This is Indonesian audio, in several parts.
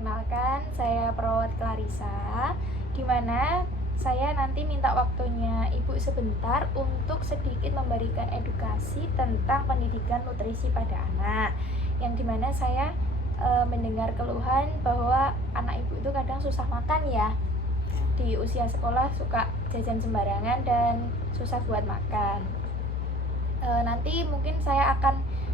Perkenalkan, saya Perawat Clarissa, di mana saya nanti minta waktunya Ibu sebentar untuk sedikit memberikan edukasi tentang pendidikan nutrisi pada anak. Yang dimana saya mendengar keluhan bahwa anak Ibu itu kadang susah makan ya. Di usia sekolah suka jajan sembarangan dan susah buat makan. Nanti mungkin saya akan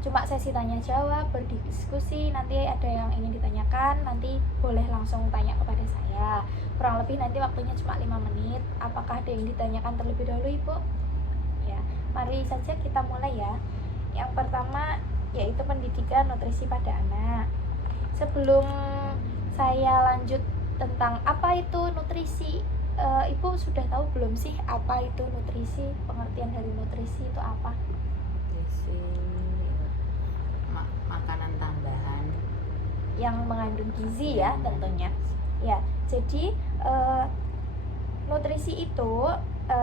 cuma sesi tanya jawab, berdiskusi. Nanti ada yang ingin ditanyakan, nanti boleh langsung tanya kepada saya. Kurang lebih nanti waktunya cuma 5 menit. Apakah ada yang ditanyakan terlebih dahulu, Ibu? Ya, mari saja kita mulai ya. Yang pertama yaitu pendidikan nutrisi pada anak. Sebelum saya lanjut tentang apa itu nutrisi, Ibu sudah tahu belum sih apa itu nutrisi? Pengertian dari nutrisi itu apa? Nutrisi makanan tambahan yang mengandung gizi ya tentunya. Ya, jadi nutrisi itu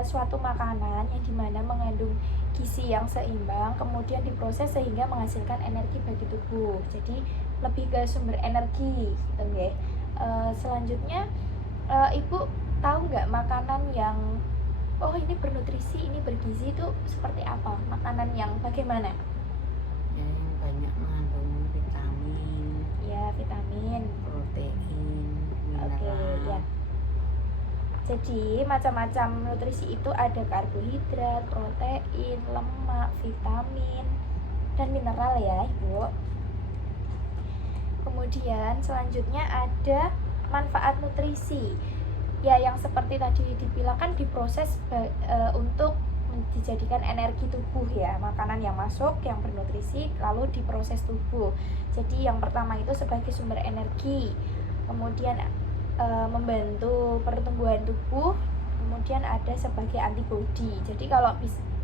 suatu makanan yang dimana mengandung gizi yang seimbang, kemudian diproses sehingga menghasilkan energi bagi tubuh. Jadi lebih ke sumber energi, gitu ya. Selanjutnya, Ibu tahu nggak makanan yang ini bernutrisi, ini bergizi itu seperti apa? Makanan yang bagaimana? ya, yang banyak mengandung vitamin, Ya, vitamin. protein, Oke, mineral. ya. Jadi macam-macam nutrisi itu ada karbohidrat, protein, lemak, vitamin, dan mineral ya, Ibu. Kemudian selanjutnya ada manfaat nutrisi. Ya, yang seperti tadi dibilang kan diproses untuk dijadikan energi tubuh ya. Makanan yang masuk yang bernutrisi lalu diproses tubuh. Jadi yang pertama itu sebagai sumber energi. Kemudian membantu pertumbuhan tubuh, kemudian ada sebagai antibodi. Jadi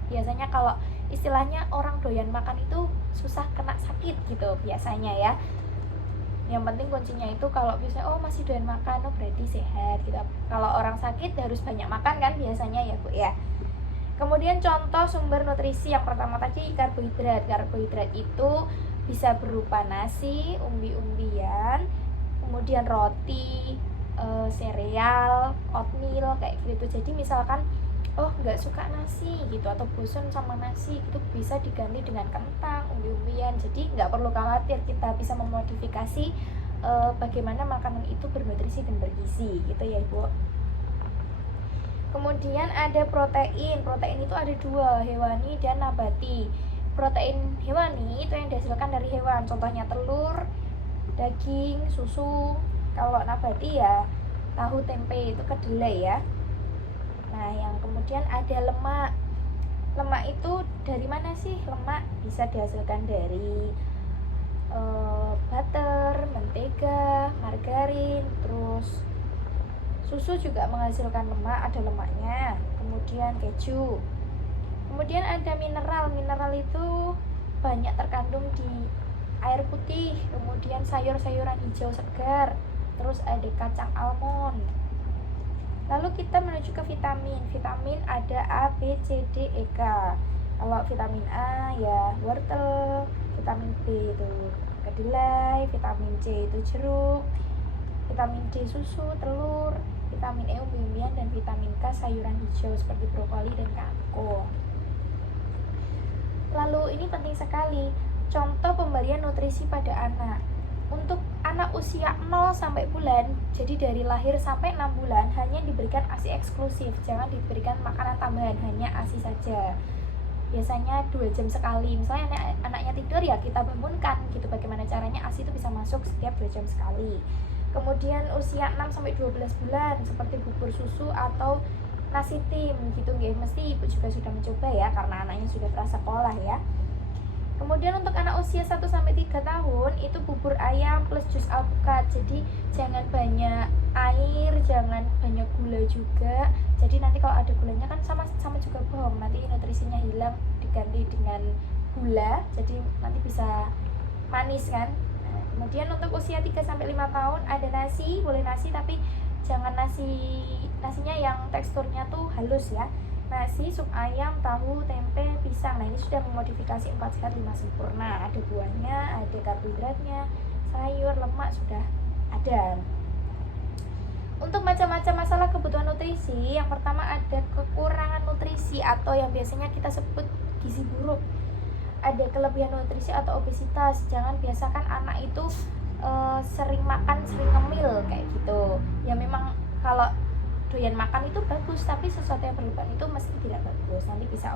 biasanya kalau istilahnya orang doyan makan itu susah kena sakit gitu biasanya ya. Yang penting kuncinya itu kalau bisa masih doyan makan, berarti sehat gitu. Kalau orang sakit harus banyak makan kan biasanya ya Bu ya. Kemudian contoh sumber nutrisi yang pertama tadi karbohidrat. Karbohidrat itu bisa berupa nasi, umbi-umbian, kemudian roti, sereal, oatmeal kayak gitu. Jadi misalkan nggak suka nasi gitu atau bosan sama nasi itu bisa diganti dengan kentang, umbi-umbian. Jadi nggak perlu khawatir, kita bisa memodifikasi bagaimana makanan itu bernutrisi dan bergizi gitu ya Ibu. Kemudian ada protein. Protein itu ada dua, hewani dan nabati. Protein hewani itu yang dihasilkan dari hewan, contohnya telur, daging, susu. Kalau nabati ya tahu, tempe, itu kedelai ya. Nah, yang kemudian ada lemak. Lemak itu dari mana sih? Lemak bisa dihasilkan dari butter, mentega, margarin, terus susu juga menghasilkan lemak, ada lemaknya. Kemudian keju. Kemudian ada mineral. Mineral itu banyak terkandung di air putih, kemudian sayur-sayuran hijau segar, terus ada kacang almond. Lalu kita menuju ke vitamin. Vitamin ada A, B, C, D, E, K. Kalau vitamin A ya wortel, vitamin B itu kedelai, vitamin C itu jeruk, vitamin D susu, telur, vitamin E umbi-umbian, dan vitamin K sayuran hijau seperti brokoli dan kangkung. Lalu ini penting sekali, contoh pemberian nutrisi pada anak. Untuk anak usia 0 sampai bulan, jadi dari lahir sampai 6 bulan hanya diberikan ASI eksklusif, jangan diberikan makanan tambahan, hanya ASI saja. Biasanya 2 jam sekali. Misalnya anaknya tidur ya kita bangunkan gitu, bagaimana caranya ASI itu bisa masuk setiap 2 jam sekali. Kemudian usia 6 sampai 12 bulan seperti bubur susu atau nasi tim gitu nggih, mesti Ibu juga sudah mencoba ya karena anaknya sudah prasekolah ya. Kemudian untuk anak usia 1 sampai 3 tahun itu bubur ayam plus jus alpukat. Jadi jangan banyak air, jangan banyak gula juga. Jadi nanti kalau ada gulanya kan sama juga bohong, nanti nutrisinya hilang diganti dengan gula. Jadi nanti bisa manis kan. Kemudian untuk usia 3 sampai 5 tahun ada nasi, boleh nasi tapi jangan nasinya yang teksturnya tuh halus ya. Nasi, sup ayam, tahu, tempe, pisang. Nah, ini sudah memodifikasi 4 sehat 5 sempurna. Ada buahnya, ada karbohidratnya, sayur, lemak sudah ada. Untuk macam-macam masalah kebutuhan nutrisi, yang pertama ada kekurangan nutrisi atau yang biasanya kita sebut gizi buruk. Ada kelebihan nutrisi atau obesitas. Jangan biasakan anak itu sering makan, sering ngemil kayak gitu. Ya memang kalau doyan makan itu bagus, tapi sesuatu yang berlebihan itu mesti tidak bagus. Nanti bisa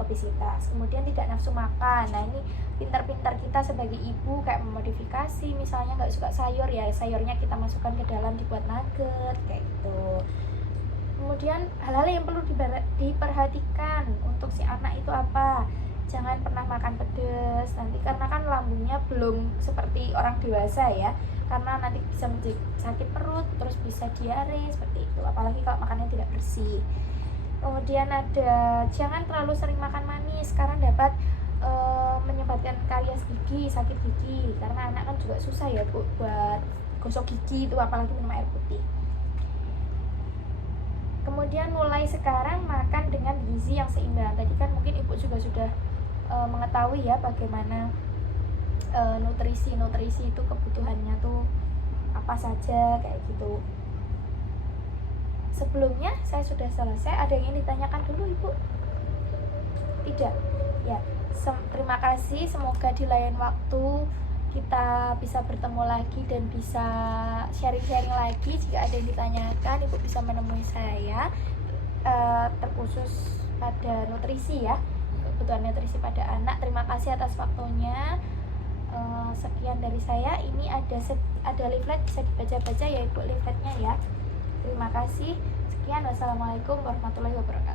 obesitas. Kemudian tidak nafsu makan. Nah ini pintar-pintar kita sebagai ibu kayak memodifikasi, misalnya nggak suka sayur ya, sayurnya kita masukkan ke dalam dibuat nugget kayak gitu. Kemudian hal-hal yang perlu diperhatikan untuk si anak itu apa? Jangan pernah makan pedas nanti, karena kan lambungnya belum seperti orang dewasa ya, karena nanti bisa menjadi sakit perut, terus bisa diare seperti itu, apalagi kalau makannya tidak bersih. Kemudian ada jangan terlalu sering makan manis karena dapat menyebabkan karies gigi, sakit gigi, karena anak kan juga susah ya Bu buat gosok gigi itu, apalagi minum air putih. Kemudian mulai sekarang makan dengan gizi yang seimbang. Tadi kan mungkin ibu juga sudah mengetahui ya bagaimana nutrisi itu kebutuhannya tuh apa saja kayak gitu. Sebelumnya saya sudah selesai. Ada yang ingin ditanyakan dulu ibu? Tidak ya. Terima kasih, semoga di lain waktu kita bisa bertemu lagi dan bisa sharing-sharing lagi. Jika ada yang ditanyakan, ibu bisa menemui saya, terkhusus pada nutrisi ya, kebutuhan nutrisi pada anak. Terima kasih atas waktunya. Sekian dari saya. Ini ada leaflet, bisa dibaca-baca ya ibu leafletnya ya. Terima kasih. Sekian, wassalamualaikum warahmatullahi wabarakatuh.